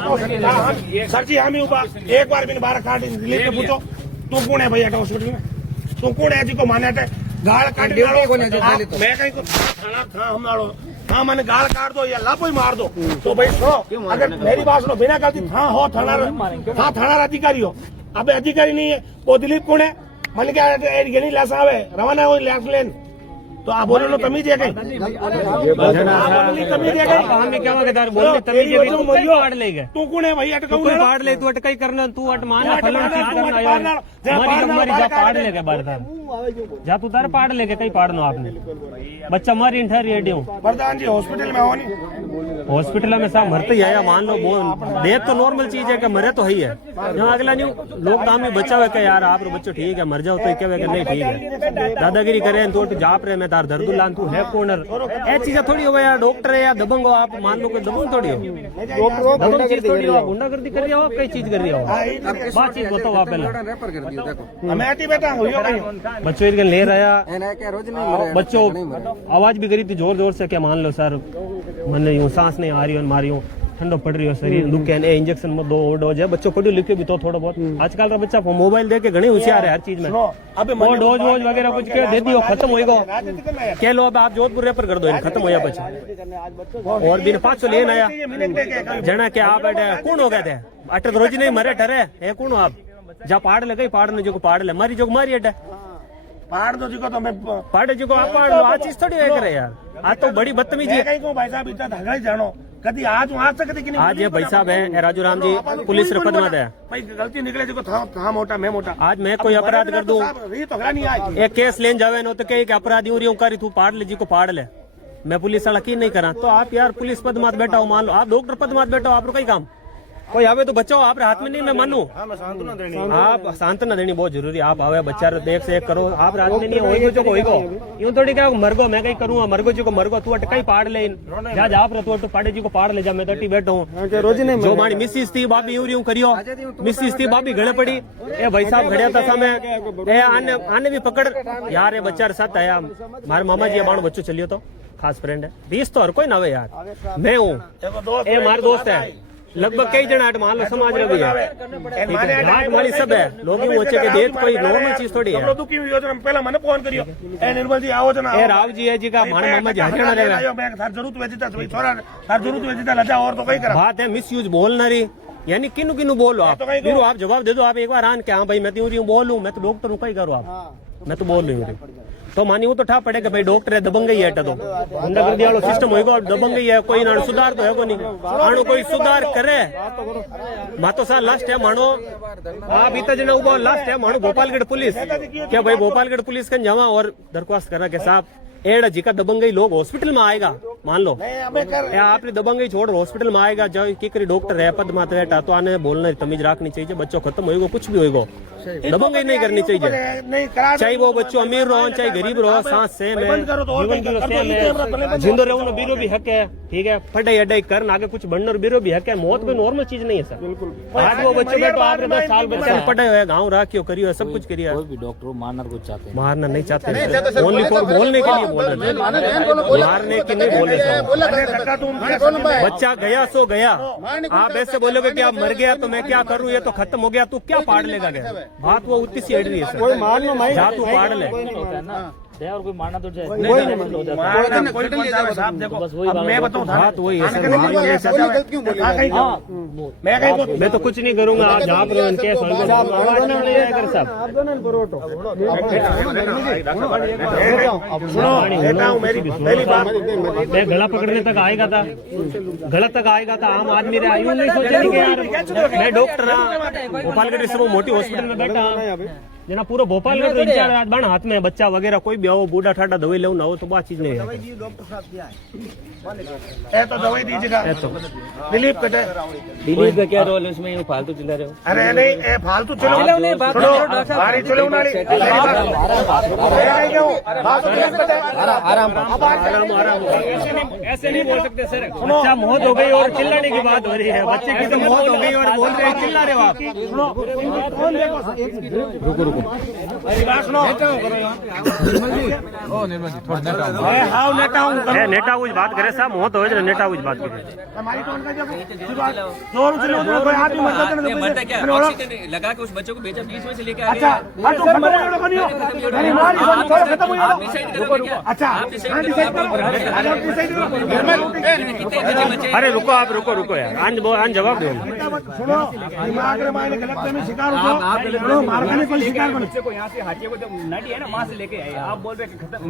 Sir जी हम एक बार भी 12 कार्ड रिलीफ के पूछो तू कौन है भैया हॉस्पिटल में तू कौन है जी को माने गाड़ काट मैं कहीं को थाना था हमारो हाँ मैंने गाड़ काट दो या लापो ही मार दो तो भाई सुनो अगर मेरी बात सुनो बिना गलती था हो थाना अधिकारी हो अब अधिकारी नहीं है वो दिलीप कौन है मन क्या गणी लाश आवे रवाना हो लाश लेन तो आप बोलो तमीज है कहीं तमीज है कहीं तू कौन है भाई अटका पाड़ ले तू अटकाई करना तू अट माना फलन चीज करना हमारी जा पाड़ लेके बरदान जा तू तार पाड़ लेके कई पाड़नो आपने बच्चा मारी ठहर रेडी हूँ प्रधान जी हॉस्पिटल में हो नहीं हॉस्पिटल में सब मरते ही आया मान लो डेथ तो नॉर्मल चीज है कि मरे तो ही है यहाँ अगला न्यू लोग दाम में बच्चा है यार आप बच्चों ठीक है मर जाओ तो क्या नहीं ठीक है दादागिरी करे तो जाप रहे मैं तार दर्द लान तू है कॉर्नर ये चीजें थोड़ी हो यार डॉक्टर है या दबंग हो आप मान लो कोई दबंग थोड़ी हो दबंग चीज थोड़ी हो गुंडागर्दी कर रही हो कई चीज कर रही हो बात चीज बताओ आप पहले बच्चों इधर ले रहा बच्चों आवाज भी करी थी जोर जोर से क्या मान लो सर मैंने यूं सांस नहीं आ रही हो मारी हूँ ठंडो पड़ रही हो शरीर दुखे इंजेक्शन में दो डोज है बच्चों पढ़ियो लिखियो भी तो थोड़ा बहुत आजकल का बच्चा मोबाइल दे के घने होशियार है हर चीज में वो डोज वोज वगैरह कुछ दे दियो खत्म होएगा क्या लो अब आप जोधपुर रेफर कर दो खत्म होया बच्चा और बिन 500 लेन आया जना के आप कौन हो गए थे अटक रोज नहीं मरे ठहरे है कौन आप जा पाड़ ले गई पाड़ ने जो पाड़ ले मारी जो मारी अड्डा पहाड़ तो जी को तो मैं पाड़े जी को आप पाड़ लो आज चीज थोड़ी है करे यार आज तो बड़ी बदतमीजी है कहीं को भाई साहब इतना धागा ही जानो कभी आज वहाँ से कभी आज ये भाई साहब है राजू राम जी पुलिस पद में है भाई गलती निकले जी को था मोटा मैं मोटा आज मैं कोई अपराध कर दूं एक केस लेन जावे नो तो कहीं अपराधी उरी करी तू पाड़ ले जी को पाड़ ले मैं पुलिस वाला की नहीं करा तो आप यार पुलिस पद मत बैठा हो मान लो आप डॉक्टर पद मत बैठा हो आप कई काम कोई आवे तो बचाओ आप हाथ में नहीं मैं मानू आप सांत्वना देनी बहुत जरूरी आप आवे बच्चा देख से एक करो आप हाथ में नहीं होएगो जो होएगो यूं थोड़ी क्या मरगो मैं कहीं करूंगा मरगो जी को मरगो तू अटकाई पाड़ ले जा जा तू अट पाड़े जी को पाड़ ले जा मैं तटी बैठा हूँ जो मानी मिसिस थी बाबी यूं करियो मिसिस थी बाबी घड़े पड़ी ए भाई साहब घड़िया था सामने ए आने भी पकड़ यार ये बच्चा साथ आया मारे मामा जी बाणो बच्चो चलियो तो खास फ्रेंड है 20 तो हर कोई ना वे यार मैं हूँ ए मारे दोस्त है लगभग कई जना मान लो समाज में भी है वाली सब है लोग के देत कोई नॉर्मल चीज थोड़ी है पहला मैंने फोन करियो ए निर्मल जी आओ जना ए राव जी है जी का माने मामा जी हरियाणा रहेगा मैं हर जरूरत वेजिता भाई छोरा हर जरूरत वेजिता लजा और तो कई करा बात है मिसयूज बोलना रही यानी किनु किनु बोलो आप फिर आप जवाब दे दो आप एक बार आन के हाँ भाई मैं तो बोलूं मैं तो डॉक्टर हूँ कई करूँ आप मैं तो बोल रही हूँ तो मानी वो तो ठा पड़ेगा भाई डॉक्टर है दबंग ही है तो गुंडागर्दी वाला सिस्टम होएगा दबंग ही है कोई ना सुधार तो है को नहीं मानो कोई सुधार करे मातो सा लास्ट है मानो आप इतना जना उबा लास्ट है मानो भोपालगढ़ पुलिस क्या भाई भोपालगढ़ पुलिस कन जावा और दरख्वास्त करा के साहब एड़ा जी का दबंगई लोग हॉस्पिटल में आएगा मान लो आपने दबंगई छोड़ हॉस्पिटल में आएगा जो की डॉक्टर है पद मात बैठा तो आने बोलना तमीज रखनी चाहिए बच्चों खत्म होएगा कुछ भी होएगा दबंगई नहीं करनी चाहिए चाहे वो बच्चों अमीर रहो चाहे गरीब रहो सांस से जिंदो रहो बीरो भी हक है ठीक है पढ़ाई अड्डाई करना आगे कुछ बढ़ना बीरो भी हक है मौत कोई नॉर्मल चीज नहीं है सर आज वो बच्चे बैठो आपने 10 साल बच्चे पढ़े हुए गाँव राखियो करियो सब कुछ करिए डॉक्टर मारना कुछ चाहते मारना नहीं चाहते ओनली फॉर बोलने के लिए मारने की नहीं बोले बच्चा गया सो गया आप ऐसे बोलोगे कि आप मर गया तो मैं क्या करूँ ये तो खत्म हो गया तू क्या पाड़ लेगा गया बात वो उतनी सी अड़ रही है सर जा तू पाड़ ले और कोई मारना तो मैं बताऊँ बात वही है मैं तो कुछ नहीं करूंगा आप जहाँ मैं गला पकड़ने तक आएगा था गला तक आएगा था आम आदमी यूं नहीं सोचेंगे यार मैं डॉक्टर हूँ भोपालगढ़ से मोटी हॉस्पिटल में बैठा जना पूरा भोपालगढ़ तो इंचार्ज बन हाथ में बच्चा वगैरह कोई भी आओ बूढ़ा ठाडा दवाई लो ना हो तो बात चीज नहीं है तो दवाई दीजिएगा दिलीप कटे दिलीप का क्या रोल है उसमें फालतू चिल्ला रहे हो अरे नहीं फालतू चलो ऐसे नहीं बोल सकते सर बच्चा मौत हो गई और चिल्लाने की बात हो रही है बच्चे की तो मौत हो गई और बोल रहे चिल्ला रहे हो आप रुको मेरी बात सुनो हाउ नेता हूँ ए नेता कुछ बात करे साहब हो तो नेता कुछ बात करे हमारी कौन का जब जोर से लो कोई आदमी मतलब क्या लगा के उस बच्चों को भेजा बीच में से लेके अच्छा हटो खत्म हो गया बनियो नहीं मारी थोड़ा खत्म हो गया अच्छा अरे रुको आप रुको यार आन जवाब दो सुनो दिमाग रे मायने गलत में शिकार हो तो मारने में कोई शिकार बने को यहाँ से हाथियों को जब नटी है ना वहाँ से लेके आए आप बोल रहे हैं खत्म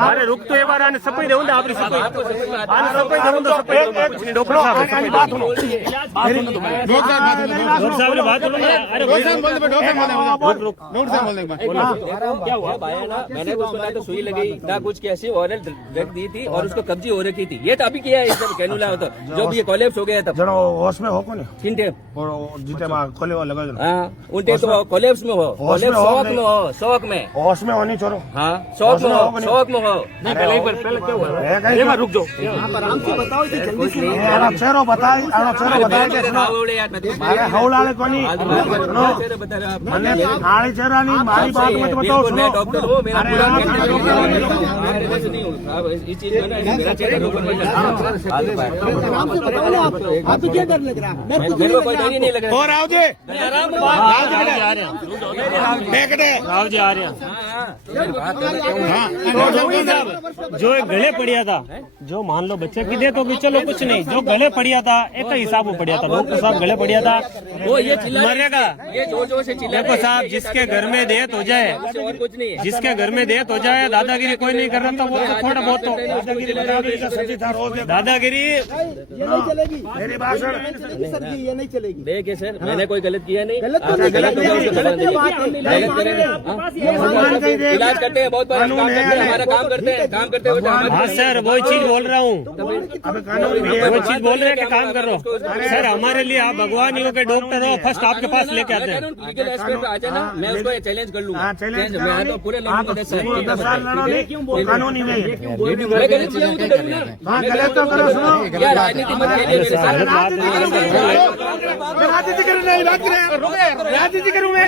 अरे रुक तो एक बार आने सफाई देऊँ आप सफाई देऊँ तो सफाई कुछ नहीं डॉक्टर साहब बात सुनो साहब ने बात सुनो अरे क्या हुआ भाई ना मैंने उसको ना तो सुई लगी ना कुछ कैसी ऑरल ड्रग दी थी और उसको कब्जी हो रखी थी ये तो अभी किया है एकदम कैनुला हो तो जब ये कोलैप्स हो गया तब जनो होश में हो कोने किंटे और जीते मां खोले वाला लगा जनो हाँ उनके तो कोलैप्स में हो कोलैप्स शौक में होश में होनी छोरो हाँ शौक में हो नहीं पहले क्या हुआ रुक जाओ आराम से बताओ जल्दी से आराम चेहरो बताए मारे हौलाले कोनी मैंने आड़ी चेहरा नहीं मारी बात मत बताओ सुनो डॉक्टर हो मेरा इस चीज में ना मेरा चेहरा आराम से बताओ ना आप क्या डर लग रहा है मेरे को कोई डर ही नहीं लग रहा और आओ जी आराम राव जी आ रहे हैं जो एक गले पड़िया था जो मान लो बच्चे की दे तो भी चलो कुछ नहीं जो गले पड़िया था एक हिसाब में पड़िया था डॉक्टर साहब गले पड़िया था वो ये मरेगा ये जोर से चिल्ला देखो साहब जिसके घर में डेथ हो जाए और कुछ नहीं है जिसके घर में डेथ हो जाए दादागिरी कोई नहीं कर रहा था वो तो थोड़ा बहुत तो दादागिरी मेरी भाषण सर जी ये नहीं चलेगी देखिए सर मैंने कोई गलत किया नहीं गलत तो आपने नहीं गलत किया, हो गया उसको खबर दीजिए इलाज करते हैं बहुत बार काम करते हैं हमारा काम करते हुए हाँ सर वही चीज बोल रहा हूँ अब कानून भी है वो चीज बोल रहे हैं कि काम कर रहे हो सर हमारे लिए आप भगवान ही हो के डॉक्टर हो फर्स्ट आपके पास लेके आते हैं लीगल एस्पेक्ट पे आ जाए ना मैं उसको चैलेंज कर लूंगा हाँ, चैलेंज करो मैं तो नहीं। पूरे हाँ, लड़ूंगा तो 10 साल लड़ो नहीं, वो कानूनी नहीं है मैं गलत किया हूं तो करूँ ना हाँ गलत तो करो सुनो यार राजनीति मत खेलिए मेरे साथ राजनीति करूँ नहीं बात करें राजनीति करूँ मैं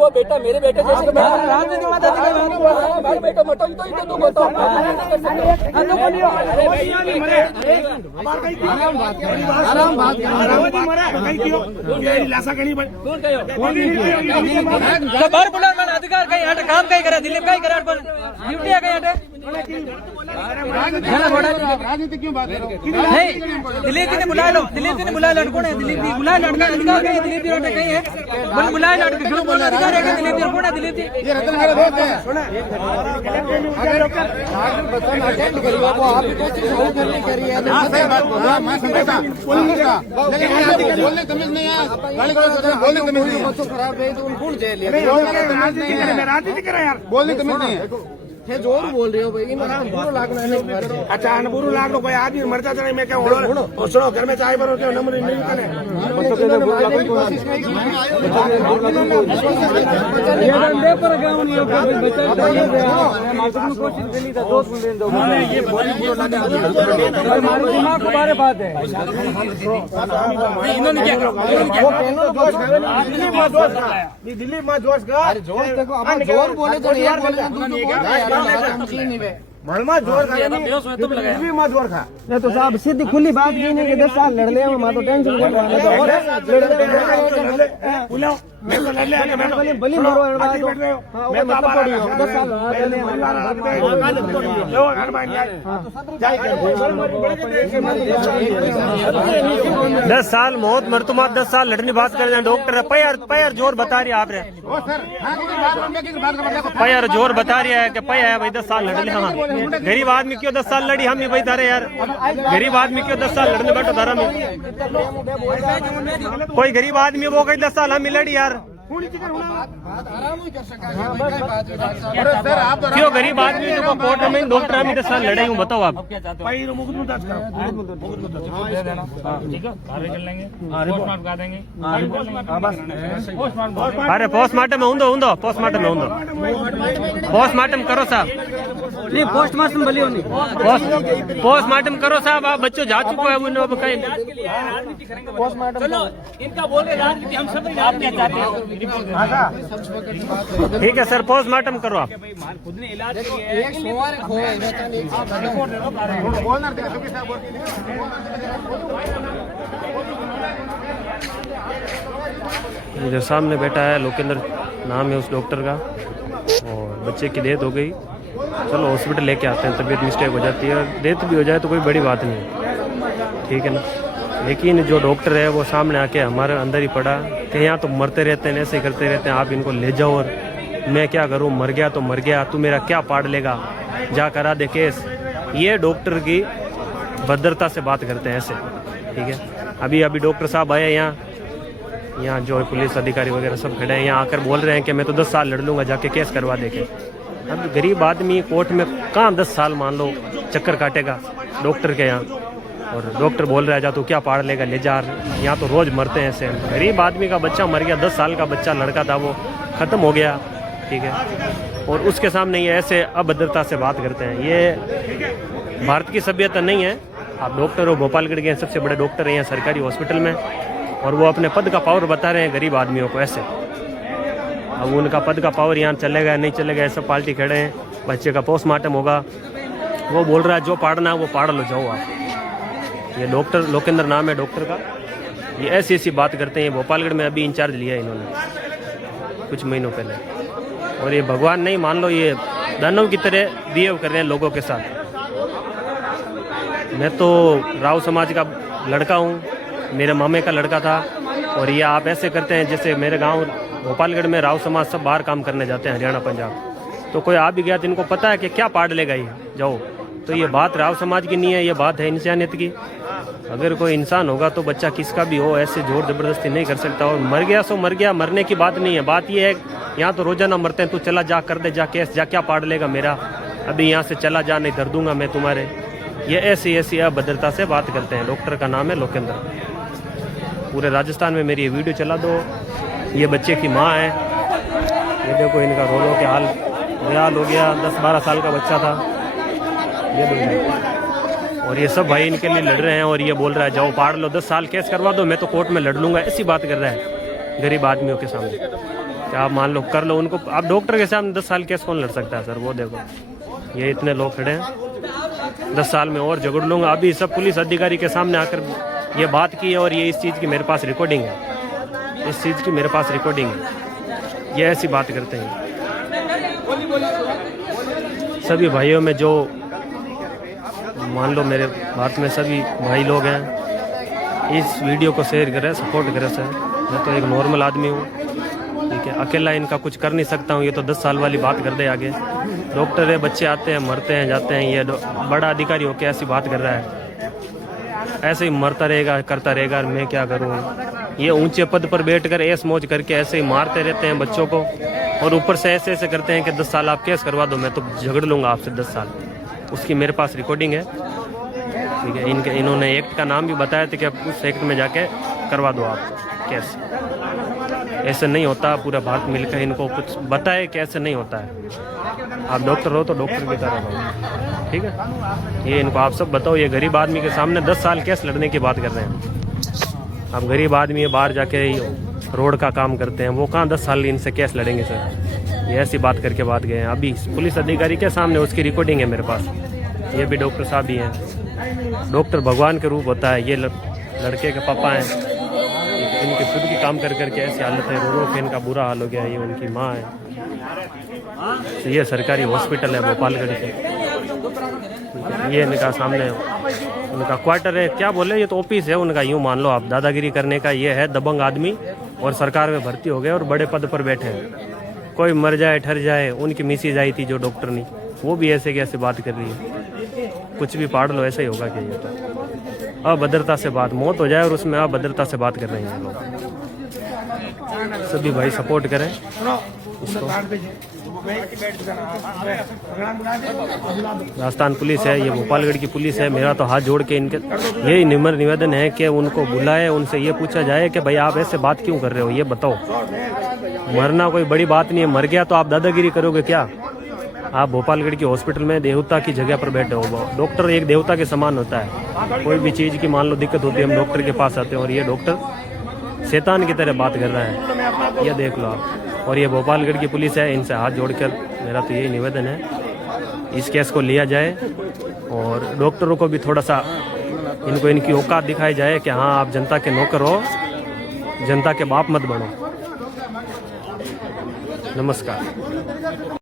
वो बेटा मेरे बेटे जैसे बेटा मटन तो ही तो बताओ आराम बात लासा कहीं बार बुला मैंने अधिकार कहीं हट काम कहीं करा दिलीप कहीं करा ड्यूटी है कहीं हटे राजनीति क्यों बात करो नहीं दिलीप जी ने बुला लो कौन है दिलीप जी बुला लड़का अधिकार कहीं दिलीप जी हटे कहीं है बुलाए लड़के ग्रुप बोला अधिकार है दिलीप जी कौन है दिलीप जी ये रतन मेरे दोस्त है अगर बच्चन अटेंड करिए वो आप कोशिश हो करने के लिए सही बात बोला मैं समझता लेकिन बोलने तमीज नहीं है गाली गलौज बोलने तमीज नहीं है बच्चों खराब रहे तो उनको जेल ले राजनीति करें यार बोलने तमीज नहीं है जोर बोल रहे हो भाई बुरो लागना है अच्छा बुरू लाग लो कोई आदमी मरता चले मैं क्या और सुनो घर में चाय पर होते नंबर नहीं करे दिल्ली में जोश जोर बोले तो यार मलमा जोर खा दिल्ली में जोर खा नहीं तो साहब सीधी खुली बात की नहीं कि 10 साल लड़ ले मैं तो टेंशन बुलाओ मैं तो लड़ ले मैं तो बली मारो मैं तो पड़ी हूं 10 साल दस साल मौत मरतुमात 10 साल लड़ने बात कर रहे हैं डॉक्टर पैर जोर बता रही है आप रे पैर जोर बता रही है कि पैर है भाई 10 साल लड़ ले हाँ गरीब आदमी क्यों 10 साल लड़ी हम नहीं भाई तारे यार गरीब आदमी क्यों 10 साल लड़ने बैठो धारा में कोई गरीब आदमी वो कहीं 10 साल हम लड़ी यार आराम ही कर सका सर आप क्यों गरीब आदमी को कोर्ट में डॉक्टर हम 10 साल लड़े हूँ, बताओ आप। भाई मुकदमा दर्ज करो, ठीक है, आगे चल लेंगे, पोस्टमार्टम करा देंगे। अरे पोस्टमार्टम में उंदो पोस्टमार्टम में उंदो पोस्टमार्टम करो साहब, नहीं पोस्टमार्टम भले नहीं, पोस्टमार्टम करो साहब। आप बच्चों जा चुको है उन्हें अब कहीं चलो इनका बोल रहे राजनीति हम सब आप क्या चाहते हैं। ठीक है सर, पोस्टमार्टम करो आप। खुद ने इलाज एक सोमवार इधर सामने बैठा है लोकेंद्र नाम है उस डॉक्टर का, और बच्चे की डेथ हो गई। चलो हॉस्पिटल लेके आते हैं, तबीयत मिस्टेक हो जाती है, डेथ भी हो जाए तो कोई बड़ी बात नहीं है, ठीक है ना। लेकिन जो डॉक्टर है वो सामने आके हमारे अंदर ही पड़ा कि यहाँ तो मरते रहते हैं, ऐसे करते रहते हैं, आप इनको ले जाओ। और मैं क्या करूँ, मर गया तो मर गया, तू मेरा क्या पाड़ लेगा, जा करा दे केस। ये डॉक्टर की भद्रता से बात करते हैं ऐसे, ठीक है। अभी डॉक्टर साहब आए यहाँ जो पुलिस अधिकारी वगैरह सब खड़े हैं, यहाँ आकर बोल रहे हैं कि मैं तो 10 साल लड़ लूँगा, जाके केस करवा दे के। अब गरीब आदमी कोर्ट में कहाँ 10 साल मान लो चक्कर काटेगा डॉक्टर के यहाँ, और डॉक्टर बोल रहा है जा तू क्या पाड़ लेगा, ले जा। यहाँ तो रोज़ मरते हैं ऐसे। गरीब आदमी का बच्चा मर गया, 10 साल का बच्चा लड़का था, वो ख़त्म हो गया, ठीक है। और उसके सामने ये ऐसे अभद्रता से बात करते हैं, ये भारत की सभ्यता नहीं है। आप डॉक्टर हो, गोपालगढ़ के सबसे बड़े डॉक्टर हैं यहाँ सरकारी हॉस्पिटल में, और वो अपने पद का पावर बता रहे हैं गरीब आदमियों को ऐसे। अब उनका पद का पावर यहाँ चलेगा नहीं चलेगा, ऐसा पार्टी खड़े हैं। बच्चे का पोस्टमार्टम होगा, वो बोल रहा है जो पाड़ना है वो पाड़ लो, जाओ आप। ये डॉक्टर लोकेंद्र नाम है डॉक्टर का, ये ऐसी बात करते हैं। भोपालगढ़ में अभी इंचार्ज लिया है इन्होंने कुछ महीनों पहले, और ये भगवान नहीं मान लो, ये दानव की तरह बिहेव कर रहे हैं लोगों के साथ। मैं तो राव समाज का लड़का हूँ, मेरे मामे का लड़का था, और ये आप ऐसे करते हैं जैसे मेरे गांव भोपालगढ़ में राव समाज सब बाहर काम करने जाते हैं, हरियाणा पंजाब। तो कोई आ भी गया तो इनको पता है कि क्या पाड़ लेगा ये, जाओ। तो ये बात राव समाज की नहीं है, ये बात है इंसानियत की। अगर कोई इंसान होगा तो बच्चा किसका भी हो, ऐसे जोर जबरदस्ती नहीं कर सकता। और मर गया सो मर गया, मरने की बात नहीं है। बात ये है यहाँ तो रोजाना मरते हैं, तू चला जा कर दे, जा केस, जा क्या पाड़ लेगा मेरा, अभी यहाँ से चला जा, नहीं धर दूंगा मैं तुम्हारे। ये ऐसी अभद्रता से बात करते हैं। डॉक्टर का नाम है लोकेंद्र। पूरे राजस्थान में मेरी ये वीडियो चला दो। ये बच्चे की माँ है, ये देखो इनका रो के हाल बेहाल हो गया। 10-12 साल का बच्चा था, ये देखो। और ये सब भाई इनके लिए लड़ रहे हैं, और ये बोल रहा है जाओ पाड़ लो, 10 साल केस करवा दो, मैं तो कोर्ट में लड़ लूंगा। ऐसी बात कर रहा है गरीब आदमियों के सामने। क्या आप मान लो कर लो उनको, आप डॉक्टर के सामने 10 साल केस कौन लड़ सकता है सर। वो देखो ये इतने लोग खड़े हैं, 10 साल में और झगड़ लूंगा। अभी सब पुलिस अधिकारी के सामने आकर ये बात की है, और ये इस चीज़ की मेरे पास रिकॉर्डिंग है, इस चीज़ की मेरे पास रिकॉर्डिंग है। ये ऐसी बात करते हैं सभी भाइयों में, जो मान लो मेरे भारत में सभी भाई लोग हैं। इस वीडियो को शेयर करें, सपोर्ट करें सर। मैं तो एक नॉर्मल आदमी हूँ, ठीक है, अकेला इनका कुछ कर नहीं सकता हूँ। ये तो 10 साल वाली बात कर दे आगे। डॉक्टर है, बच्चे आते हैं, मरते हैं, जाते हैं। ये बड़ा अधिकारी होकर ऐसी बात कर रहा है, ऐसे ही मरता रहेगा, करता रहेगा। मैं क्या करूँ। ये ऊंचे पद पर बैठकर ऐश मौज करके ऐसे ही मारते रहते हैं बच्चों को, और ऊपर से ऐसे करते हैं कि 10 साल आप केस करवा दो, मैं तो झगड़ लूँगा आपसे 10 साल। उसकी मेरे पास रिकॉर्डिंग है, ठीक है। इन्होंने एक्ट का नाम भी बताया था कि आप उस एक्ट में जाके करवा दो आप केस। ऐसे नहीं होता, पूरा भारत मिलकर इनको कुछ बताए कि ऐसे नहीं होता है। आप डॉक्टर हो तो डॉक्टर की तरह रहो, ठीक है। ये इनको आप सब बताओ। ये गरीब आदमी के सामने 10 साल केस लड़ने की बात कर रहे हैं। आप गरीब आदमी बाहर जाके रोड का काम करते हैं, वो कहाँ 10 साल इनसे केस लड़ेंगे सर। ये ऐसी बात करके बात गए हैं। अभी पुलिस अधिकारी के सामने उसकी रिकॉर्डिंग है मेरे पास। ये भी डॉक्टर साहब ही हैं। डॉक्टर भगवान के रूप होता है। ये लड़के के पापा हैं, इनके खुद की काम कर करके ऐसी हालत है, रो के इनका बुरा हाल हो गया। ये उनकी माँ है। तो ये सरकारी हॉस्पिटल है भोपालगढ़ के, ये इनका सामने उनका क्वार्टर है। क्या बोले, ये तो ऑफिस है उनका, यूँ मान लो आप। दादागिरी करने का ये है दबंग आदमी, और सरकार में भर्ती हो गए और बड़े पद पर बैठे हैं। कोई मर जाए ठर जाए, उनकी मिसेज आई थी जो डॉक्टर नहीं, वो भी ऐसे कैसे बात कर रही है। कुछ भी पाड़ लो, ऐसा ही होगा कि ये तो अभद्रता से बात, मौत हो जाए और उसमें अभद्रता से बात कर रहे हैं लोग। सभी भाई सपोर्ट करें। सुनो उसने काट दीजिए मैं बैठ भगवान बुला दे बुला दो राजस्थान पुलिस है, ये भोपालगढ़ की पुलिस है। मेरा तो हाथ जोड़ के इनके यही निवेदन है कि उनको बुलाए, उनसे ये पूछा जाए कि भाई आप ऐसे बात क्यों कर रहे हो, ये बताओ। मरना कोई बड़ी बात नहीं है, मर गया तो आप दादागिरी करोगे क्या? आप भोपालगढ़ की हॉस्पिटल में देवता की जगह पर बैठे हो। डॉक्टर एक देवता के समान होता है। कोई भी चीज़ की मान लो दिक्कत होती है, हम डॉक्टर के पास आते हैं, और ये डॉक्टर शैतान की तरह बात कर रहा है, ये देख लो आप। और ये भोपालगढ़ की पुलिस है, इनसे हाथ जोड़कर मेरा तो यही निवेदन है, इस केस को लिया जाए और डॉक्टरों को भी थोड़ा सा इनको इनकी औकात दिखाई जाए कि हाँ आप जनता के नौकर हो, जनता के बाप मत बनो। नमस्कार।